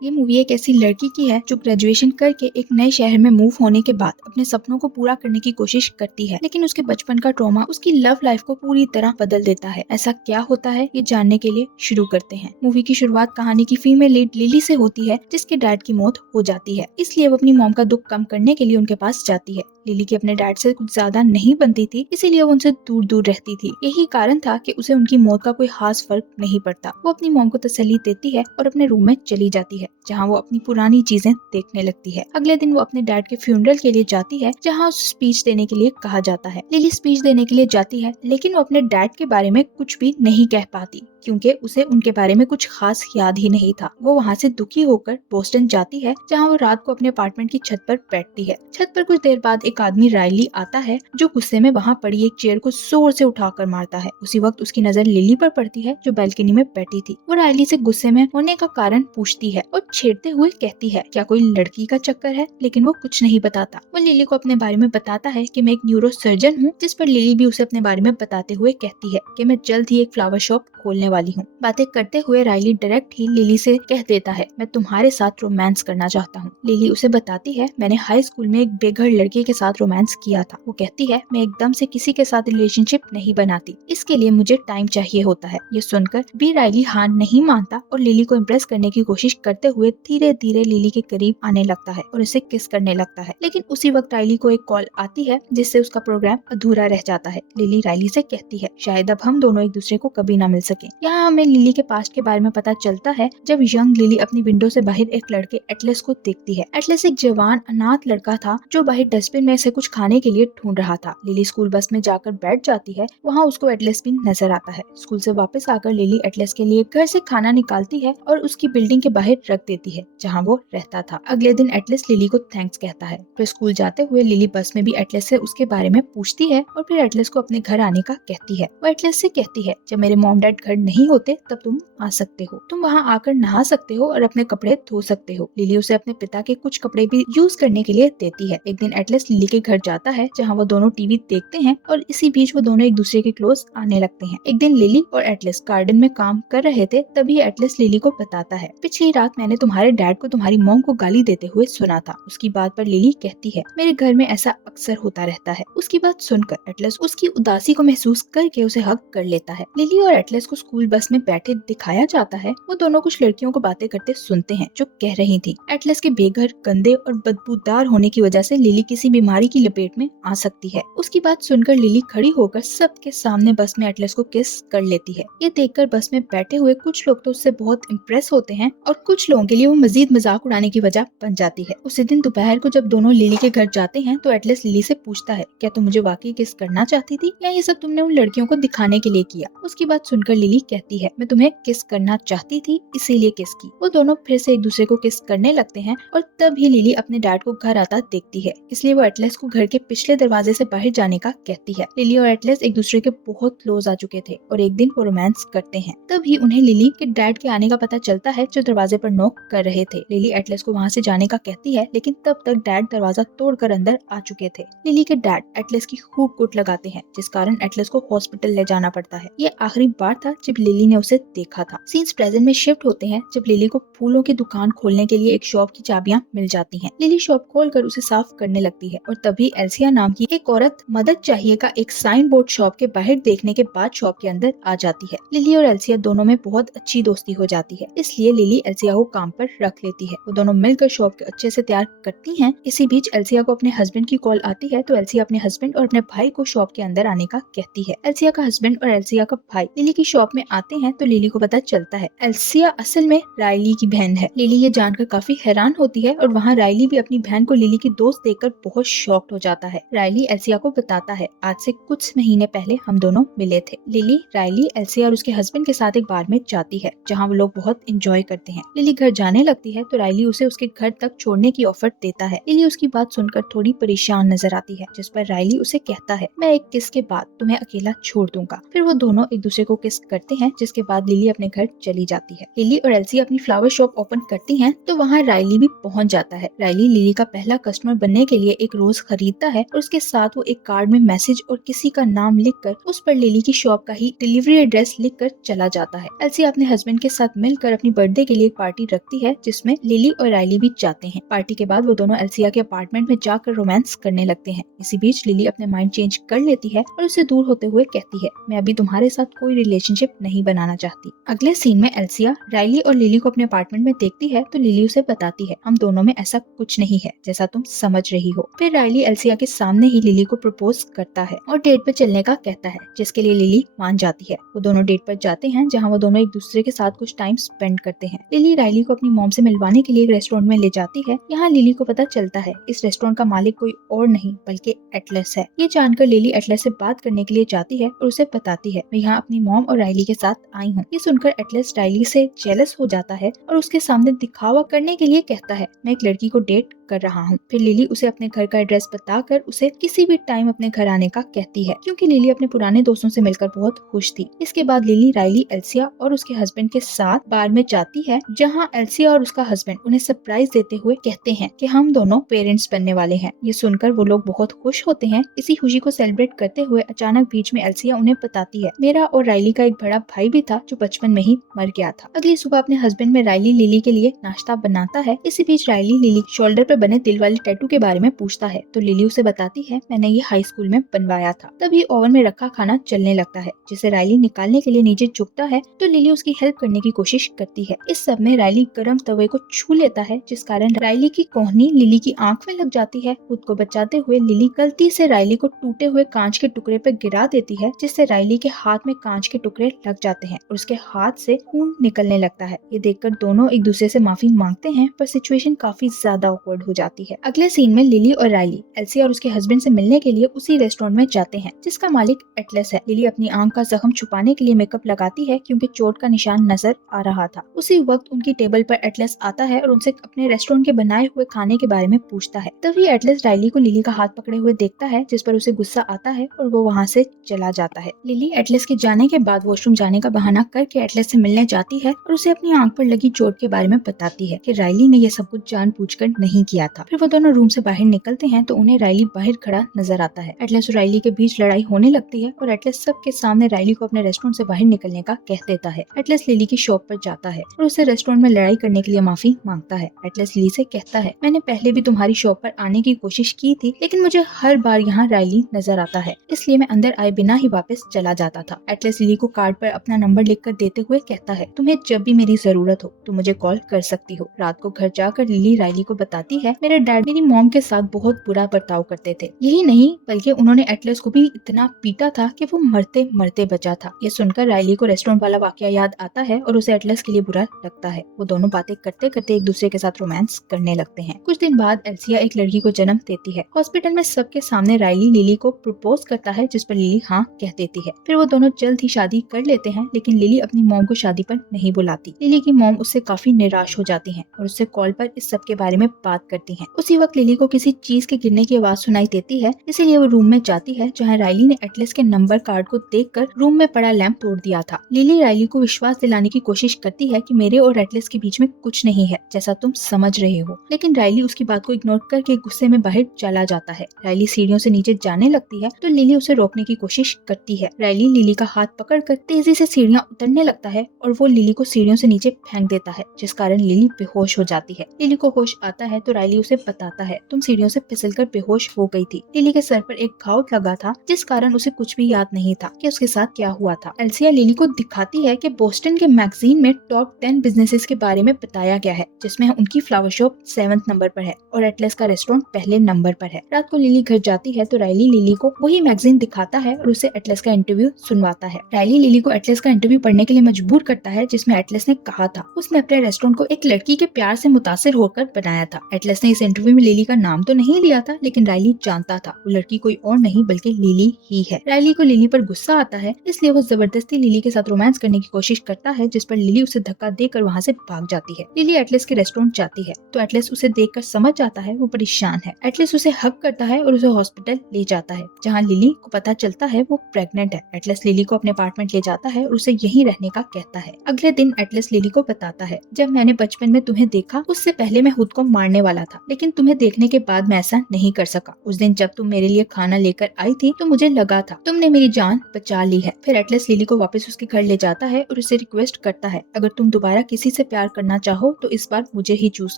ये मूवी एक ऐसी लड़की की है जो ग्रेजुएशन करके एक नए शहर में मूव होने के बाद अपने सपनों को पूरा करने की कोशिश करती है, लेकिन उसके बचपन का ट्रॉमा उसकी लव लाइफ को पूरी तरह बदल देता है। ऐसा क्या होता है, ये जानने के लिए शुरू करते हैं। मूवी की शुरुआत कहानी की फीमेल लीड लिली से होती है, जिसके डैड की मौत हो जाती है। इसलिए वो अपनी मॉम का दुख कम करने के लिए उनके पास जाती है। लिली की अपने डैड से कुछ ज्यादा नहीं बनती थी, इसीलिए वो उनसे दूर दूर रहती थी। यही कारण था कि उसे उनकी मौत का कोई खास फर्क नहीं पड़ता। वो अपनी मॉम को तसल्ली देती है और अपने रूम में चली जाती है, जहाँ वो अपनी पुरानी चीजें देखने लगती है। अगले दिन वो अपने डैड के फ्यूनरल के लिए जाती है, जहाँ उसे स्पीच देने के लिए कहा जाता है। लिली स्पीच देने के लिए जाती है, लेकिन वो अपने डैड के बारे में कुछ भी नहीं कह पाती, क्योंकि उसे उनके बारे में कुछ खास याद ही नहीं था। वो वहाँ से दुखी होकर बोस्टन जाती है, जहाँ वो रात को अपने अपार्टमेंट की छत पर बैठती है। छत पर कुछ देर बाद एक आदमी रायली आता है, जो गुस्से में वहाँ पड़ी एक चेयर को जोर से उठाकर मारता है। उसी वक्त उसकी नजर लिली पर पड़ती है, जो बैल्कनी में बैठी थी। वो रायली से गुस्से में होने का कारण पूछती है और छेड़ते हुए कहती है, क्या कोई लड़की का चक्कर है? लेकिन वो कुछ नहीं बताता। वो लिली को अपने बारे में बताता है कि मैं एक न्यूरो सर्जन हूँ, जिस पर लिली भी उसे अपने बारे में बताते हुए कहती है कि मैं जल्द ही एक फ्लावर शॉप खोलने वाली हूँ। बातें करते हुए रायली डायरेक्ट ही लिली से कह देता है, मैं तुम्हारे साथ रोमांस करना चाहता हूँ। लिली उसे बताती है, मैंने हाई स्कूल में एक बेघर लड़के के साथ रोमांस किया था। वो कहती है, मैं एकदम से किसी के साथ रिलेशनशिप नहीं बनाती, इसके लिए मुझे टाइम चाहिए होता है। ये सुनकर भी रायली हार नहीं मानता और लिली को इम्प्रेस करने की कोशिश करते हुए धीरे धीरे लिली के करीब आने लगता है और उसे किस करने लगता है। लेकिन उसी वक्त रायली को एक कॉल आती है, जिससे उसका प्रोग्राम अधूरा रह जाता है। लिली रायली से कहती है, शायद अब हम दोनों एक दूसरे को कभी ना मिल सके। यहाँ हमें लिली के पास्ट के बारे में पता चलता है, जब यंग लिली अपनी विंडो से बाहर एक लड़के एटलस को देखती है। एटलस एक जवान अनाथ लड़का था, जो बाहर डस्टबिन में से कुछ खाने के लिए ढूंढ रहा था। लिली स्कूल बस में जाकर बैठ जाती है, वहाँ उसको एटलस भी नजर आता है। स्कूल से वापस आकर लिली एटलस के लिए घर से खाना निकालती है और उसकी बिल्डिंग के बाहर रख देती है, जहाँ वो रहता था। अगले दिन एटलस लिली को थैंक्स कहता है। फिर स्कूल जाते हुए लिली बस में भी एटलस से उसके बारे में पूछती है और फिर एटलस को अपने घर आने का कहती है। वो एटलस से कहती है, जब मेरे मॉम डैड घर नहीं होते तब तुम आ सकते हो, तुम वहाँ आकर नहा सकते हो और अपने कपड़े धो सकते हो। लिली उसे अपने पिता के कुछ कपड़े भी यूज करने के लिए देती है। एक दिन एटलस लिली के घर जाता है, जहाँ वो दोनों टीवी देखते हैं और इसी बीच वो दोनों एक दूसरे के क्लोज आने लगते हैं। एक दिन लिली और एटलस गार्डन में काम कर रहे थे, तभी एटलस लिली को बताता है, पिछली रात मैंने तुम्हारे डैड को तुम्हारी मॉम को गाली देते हुए सुना था। उसकी बात पर लिली कहती है, मेरे घर में ऐसा अक्सर होता रहता है। उसकी बात सुनकर एटलस उसकी उदासी को महसूस करके उसे हग कर लेता है। लिली और एटलस को स्कूल बस में बैठे दिखाया जाता है। वो दोनों कुछ लड़कियों को बातें करते सुनते हैं, जो कह रही थी, एटलस के बेघर, गंदे और बदबूदार होने की वजह से लिली किसी बीमारी की लपेट में आ सकती है। उसकी बात सुनकर लिली खड़ी होकर सबके सामने बस में एटलस को किस कर लेती है। ये देखकर बस में बैठे हुए कुछ लोग तो उससे बहुत इम्प्रेस होते हैं और कुछ लोगों के लिए वो मजीद मजाक उड़ाने की वजह बन जाती है। उसी दिन दोपहर को जब दोनों लिली के घर जाते हैं, तो एटलस लिली से पूछता है, क्या तुम मुझे वाकई किस करना चाहती थी या ये सब तुमने उन लड़कियों को दिखाने के लिए किया? उसकी बात सुनकर लिली कहती है, मैं तुम्हें किस करना चाहती थी, इसीलिए किस की। वो दोनों फिर से एक दूसरे को किस करने लगते हैं और तभी लिली अपने डैड को घर आता देखती है, इसलिए वो एटलस को घर के पिछले दरवाजे से बाहर जाने का कहती है। लिली और एटलस एक दूसरे के बहुत क्लोज आ चुके थे और एक दिन वो रोमांस करते हैं। तभी उन्हें लिली के डैड के आने का पता चलता है, जो दरवाजे पर नॉक कर रहे थे। लिली एटलस को वहाँ से जाने का कहती है, लेकिन तब तक डैड दरवाजा तोड़कर अंदर आ चुके थे। लिली के डैड एटलस की खूब कुट लगाते हैं, जिस कारण एटलस को हॉस्पिटल ले जाना पड़ता है। ये आखिरी बार था जब लिली ने उसे देखा था। सीन्स प्रेजेंट में शिफ्ट होते हैं, जब लिली को फूलों की दुकान खोलने के लिए एक शॉप की चाबियां मिल जाती हैं। लिली शॉप खोलकर उसे साफ करने लगती है और तभी एल्सिया नाम की एक औरत मदद चाहिए का एक साइन बोर्ड शॉप के बाहर देखने के बाद शॉप के अंदर आ जाती है। लिली और एल्सिया दोनों में बहुत अच्छी दोस्ती हो जाती है, इसलिए लिली एल्सिया को काम पर रख लेती है। वो दोनों मिलकर शॉप के अच्छे से तैयार करती हैं। इसी बीच एल्सिया को अपने हस्बैंड की कॉल आती है, तो एल्सिया अपने हस्बैंड और अपने भाई को शॉप के अंदर आने का कहती है। एल्सिया का हस्बैंड और एल्सिया का भाई लिली की शॉप में आते हैं, तो लिली को पता चलता है एल्सिया असल में रायली की बहन है। लिली ये जानकर काफी हैरान होती है और वहाँ रायली भी अपनी बहन को लिली की दोस्त देखकर बहुत शॉक्ड हो जाता है। रायली एल्सिया को बताता है, आज से कुछ महीने पहले हम दोनों मिले थे। लिली, रायली, एल्सिया और उसके हस्बैंड के साथ एक बार में जाती है, जहाँ वो लोग बहुत एंजॉय करते हैं। लिली घर जाने लगती है, तो रायली उसे उसके घर तक छोड़ने की ऑफर देता है। लिली उसकी बात सुनकर थोड़ी परेशान नजर आती है, जिस पर रायली उसे कहता है, मैं एक किस के बाद तुम्हें अकेला छोड़ दूंगा। फिर वो दोनों एक दूसरे को किस करते हैं, जिसके बाद लिली अपने घर चली जाती है। लिली और एल्सी अपनी फ्लावर शॉप ओपन करती हैं तो वहाँ राइली भी पहुँच जाता है। राइली लिली का पहला कस्टमर बनने के लिए एक रोज खरीदता है और उसके साथ वो एक कार्ड में मैसेज और किसी का नाम लिखकर उस पर लिली की शॉप का ही डिलीवरी एड्रेस लिखकर चला जाता है। एल्सी अपने हस्बैंड के साथ मिलकर अपनी बर्थडे के लिए एक पार्टी रखती है, जिसमें लिली और राइली भी जाते हैं। पार्टी के बाद वो दोनों एल्सिया के अपार्टमेंट में जाकर रोमांस करने लगते हैं। इसी बीच लिली अपने माइंड चेंज कर लेती है और उससे दूर होते हुए कहती है, मैं अभी तुम्हारे साथ कोई रिलेशनशिप नहीं बनाना चाहती। अगले सीन में एल्सिया राइली और लिली को अपने अपार्टमेंट में देखती है तो लिली उसे बताती है, हम दोनों में ऐसा कुछ नहीं है जैसा तुम समझ रही हो। फिर राइली एल्सिया के सामने ही लिली को प्रपोज करता है और डेट पर चलने का कहता है, जिसके लिए लिली मान जाती है। वो दोनों डेट पर जाते हैं, जहाँ वो दोनों एक दूसरे के साथ कुछ टाइम स्पेंड करते हैं। लिली राइली को अपनी मॉम से मिलवाने के लिए एक रेस्टोरेंट में ले जाती है। यहाँ लिली को पता चलता है इस रेस्टोरेंट का मालिक कोई और नहीं बल्कि एटलस है। ये जानकर लिली एटलस से बात करने के लिए जाती है और उसे बताती है, मैं यहाँ अपनी मॉम और राइली के साथ आई हूँ। ये सुनकर एटलस राइली से जेलस हो जाता है और उसके सामने दिखावा करने के लिए कहता है, मैं एक लड़की को डेट कर रहा हूँ। फिर लिली उसे अपने घर का एड्रेस बताकर उसे किसी भी टाइम अपने घर आने का कहती है, क्योंकि लिली अपने पुराने दोस्तों से मिलकर बहुत खुश थी। इसके बाद लिली राइली एल्सिया और उसके हस्बैंड के साथ बार में जाती है, जहाँ एल्सिया और उसका हस्बैंड उन्हें सरप्राइज देते हुए कहते हैं कि हम दोनों पेरेंट्स बनने वाले हैं। ये सुनकर वो लोग बहुत खुश होते हैं। इसी खुशी को सेलिब्रेट करते हुए अचानक बीच में एल्सिया उन्हें बताती है, मेरा और राइली का एक बड़ा भाई भी था जो बचपन में ही मर गया था। अगली सुबह अपने हस्बैंड में राइली लिली के लिए नाश्ता बनाता है। इसी बीच राइली लिली शोल्डर पर बने दिल वाले टैटू के बारे में पूछता है तो लिली उसे बताती है, मैंने ये हाई स्कूल में बनवाया था। तभी ओवन में रखा खाना जलने लगता है, जिसे राइली निकालने के लिए नीचे झुकता है तो लिली उसकी हेल्प करने की कोशिश करती है। इस सब में राइली गर्म तवे को छू लेता है, जिस कारण राइली की कोहनी लिली की आंख में लग जाती है। खुद को बचाते हुए लिली गलती से राइली को टूटे हुए कांच के टुकड़े पर गिरा देती है, जिससे राइली के हाथ में कांच के टुकड़े लग जाते हैं और उसके हाथ से खून निकलने लगता है। ये देखकर दोनों एक दूसरे से माफी मांगते हैं, पर सिचुएशन काफी ज्यादा ऑकवर्ड हो जाती है। अगले सीन में लिली और राइली एल्सी और उसके हस्बैंड से मिलने के लिए उसी रेस्टोरेंट में जाते हैं, जिसका मालिक एटलस है। लिली अपनी आंख का जख्म छुपाने के लिए मेकअप लगाती है, क्योंकि चोट का निशान नजर आ रहा था। उसी वक्त उनकी टेबल पर एटलस आता है और उनसे अपने रेस्टोरेंट के बनाए हुए खाने के बारे में पूछता है। तभी एटलस राइली को लिली का हाथ पकड़े हुए देखता है, जिस पर उसे गुस्सा आता है और वो वहाँ से चला जाता है। लिली एटलस के जाने के बाद वॉशरूम जाने का बहाना करके एटलस से मिलने जाती है और उसे अपनी आंख पर लगी चोट के बारे में बताती है कि राइली ने ये सब कुछ जानबूझकर नहीं किया था। फिर वो दोनों रूम से बाहर निकलते हैं तो उन्हें राइली बाहर खड़ा नजर आता है। एटलस और राइली के बीच लड़ाई होने लगती है और एटलस सबके सामने राइली को अपने रेस्टोरेंट से बाहर निकलने का कह देता है। एटलस लिली की शॉप पर जाता है और उसे रेस्टोरेंट में लड़ाई करने के लिए माफी मांगता है। एटलस लिली से कहता है, मैंने पहले भी तुम्हारी शॉप पर आने की कोशिश की थी, लेकिन मुझे हर बार यहाँ राइली नजर आता है, इसलिए मैं अंदर आए बिना ही वापस चला जाता था। एटलस लिली को कार्ड पर अपना नंबर लिखकर देते हुए कहता है, तुम्हें जब भी मेरी जरूरत हो तुम मुझे कॉल कर सकती हो। रात को घर जाकर लिली राइली को बताती है, मेरे डैड मेरी मॉम के साथ बहुत बुरा बर्ताव करते थे। यही नहीं बल्कि उन्होंने एटलस को भी इतना पीटा था कि वो मरते मरते बचा था। ये सुनकर राइली को रेस्टोरेंट वाला वाकया याद आता है और उसे एटलस के लिए बुरा लगता है। वो दोनों बातें करते करते एक दूसरे के साथ रोमांस करने लगते हैं। कुछ दिन बाद एल्सिया एक लड़की को जन्म देती है। हॉस्पिटल में सबके सामने राइली लिली को प्रपोज करता है, जिस पर लिली हाँ कह देती है। फिर वो दोनों जल्द ही शादी कर लेते हैं, लेकिन लिली अपनी मॉम को शादी पर नहीं बुलाती। लिली की मॉम उससे काफी निराश हो जाती है और उससे कॉल पर इस सब के बारे में बात करती है। उसी वक्त लिली को किसी चीज के गिरने की आवाज सुनाई देती है, इसीलिए वो रूम में जाती है, जहाँ राइली ने एटलस के नंबर कार्ड को देखकर रूम में पड़ा लैंप तोड़ दिया था। लिली राइली को विश्वास दिलाने की कोशिश करती है कि मेरे और एटलस के बीच में कुछ नहीं है जैसा तुम समझ रहे हो, लेकिन राइली उसकी बात को इग्नोर करके गुस्से में बाहर चला जाता है। राइली सीढ़ियों से नीचे जाने लगती है तो लिली उसे रोकने की कोशिश करती है। राइली लिली का हाथ पकड़कर तेजी से सीढ़ियां उतरने लगता है और वो लिली को सीढ़ियों से नीचे फेंक देता है, जिस कारण लिली बेहोश हो जाती है। लिली को होश आता है तो राइली उसे बताता है, तुम सीढ़ियों से फिसलकर बेहोश हो गई थी। लिली के सर पर एक घाव लगा था, जिस कारण उसे कुछ भी याद नहीं था कि उसके साथ क्या हुआ था। एल्सिया लिली को दिखाती है कि बोस्टन के मैगजीन में टॉप 10 बिजनेसेस के बारे में बताया गया है, जिसमें उनकी फ्लावर शॉप 7th नंबर पर है और एटलस का रेस्टोरेंट पहले नंबर पर है। रात को लिली घर जाती है तो राइली लिली को वही मैगजीन दिखाता है और उसे एटलस का इंटरव्यू सुनवाता है। राइली लिली को एटलस का इंटरव्यू पढ़ने के लिए मजबूर करता है, जिसमें एटलस ने कहा था उसने अपने रेस्टोरेंट को एक लड़की के प्यार से मुतासिर होकर बनाया था। एटलस ने इस इंटरव्यू में लिली का नाम तो नहीं लिया था, लेकिन राइली जानता था वो लड़की कोई और नहीं बल्कि लिली ही है। राइली को लिली पर गुस्सा आता है, इसलिए वो जबरदस्ती लिली के साथ रोमांस करने की कोशिश करता है, जिस पर लिली उसे धक्का देकर वहाँ से भाग जाती है। लिली एटलस के रेस्टोरेंट जाती है तो एटलस उसे देखकर समझ जाता है वो परेशान है। एटलस उसे हक करता है और उसे हॉस्पिटल ले जाता है, जहाँ लिली को पता चलता है वो प्रेग्नेंट है। एटलस लिली को अपने अपार्टमेंट लेके जाता है और उसे यहीं रहने का कहता है। अगले दिन एटलस लिली को बताता है, जब मैंने बचपन में तुम्हें देखा उससे पहले मैं खुद को मारने वाला था, लेकिन तुम्हें देखने के बाद मैं ऐसा नहीं कर सका। उस दिन जब तुम मेरे लिए खाना लेकर आई थी तो मुझे लगा था तुमने मेरी जान बचा ली है। फिर एटलस लिली को वापस उसके घर ले जाता है और उसे रिक्वेस्ट करता है, अगर तुम दोबारा किसी से प्यार करना चाहो तो इस बार मुझे ही चूज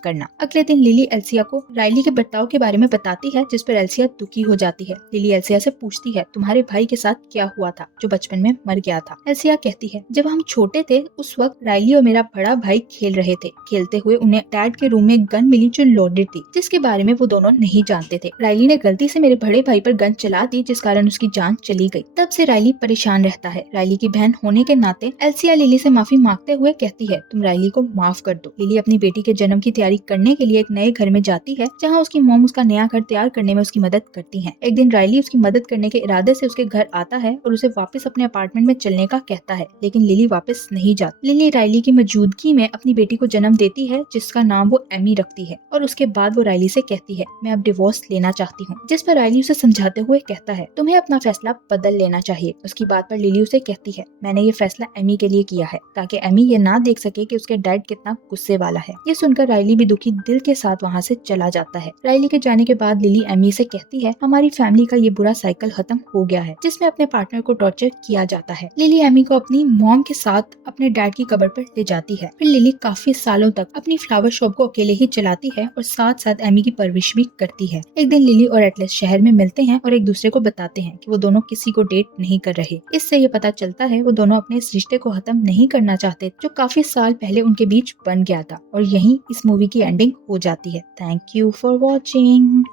करना। अगले दिन लिली एल्सिया को राइली के बर्ताव के बारे में बताती है, जिस पर एल्सिया दुखी हो जाती है। लिली एल्सिया से पूछती है, तुम्हारे भाई के साथ क्या हुआ था जो बचपन में मर गया था? एल्सिया कहती है, जब हम छोटे थे उस वक्त राइली और मेरा बड़ा भाई खेल रहे थे। खेलते हुए उन्हें डैड के रूम में एक गन मिली जो लोडेड थी, जिसके बारे में वो दोनों नहीं जानते थे। राइली ने गलती से मेरे बड़े भाई पर गन चला दी, जिस कारण उसकी जान चली गई। तब से राइली परेशान रहता है। राइली की बहन होने के नाते एल्सिया लिली से माफी मांगते हुए कहती है, तुम राइली को माफ कर दो। लिली अपनी बेटी के जन्म की तैयारी करने के लिए एक नए घर में जाती है, जहाँ उसकी मॉम उसका नया घर तैयार करने में उसकी मदद करती है। एक दिन राइली उसकी मदद करने के इरादे से उसके घर आता है और उसे वापस अपने अपार्टमेंट में चलने का कहता है, लेकिन लिली वापस नहीं जाती। लिली राइली की मौजूदगी में अपनी बेटी को जन्म देती है, जिसका नाम वो एमी रखती है, और उसके बाद वो राइली से कहती है, मैं अब डिवोर्स लेना चाहती हूँ। जिस पर राइली उसे समझाते हुए कहता है, तुम्हें अपना फैसला बदल लेना चाहिए। उसकी बात पर लिली उसे कहती है, मैंने ये फैसला एमी के लिए किया है, ताकि एमी ये ना देख सके कि उसके डैड कितना गुस्से वाला है। ये सुनकर राइली भी दुखी दिल के साथ वहाँ से चला जाता है। राइली के जाने के बाद लिली एमी से कहती है, हमारी फैमिली का ये बुरा साइकिल खत्म हो गया है, जिसमें अपने पार्टनर को टॉर्चर किया जाता है। लिली एमी को अपनी मॉम के साथ अपने डैड की कब्र पर ले जाती है। फिर लिली काफी सालों तक अपनी फ्लावर शॉप को अकेले ही चलाती है और साथ साथ एमी की परवरिश भी करती है। एक दिन लिली और एटलस शहर में मिलते हैं और एक दूसरे को बताते हैं कि वो दोनों किसी को डेट नहीं कर रहे। इससे ये पता चलता है वो दोनों अपने इस रिश्ते को खत्म नहीं करना चाहते, जो काफी साल पहले उनके बीच बन गया था। और यहीं इस मूवी की एंडिंग हो जाती है। Thank you for watching.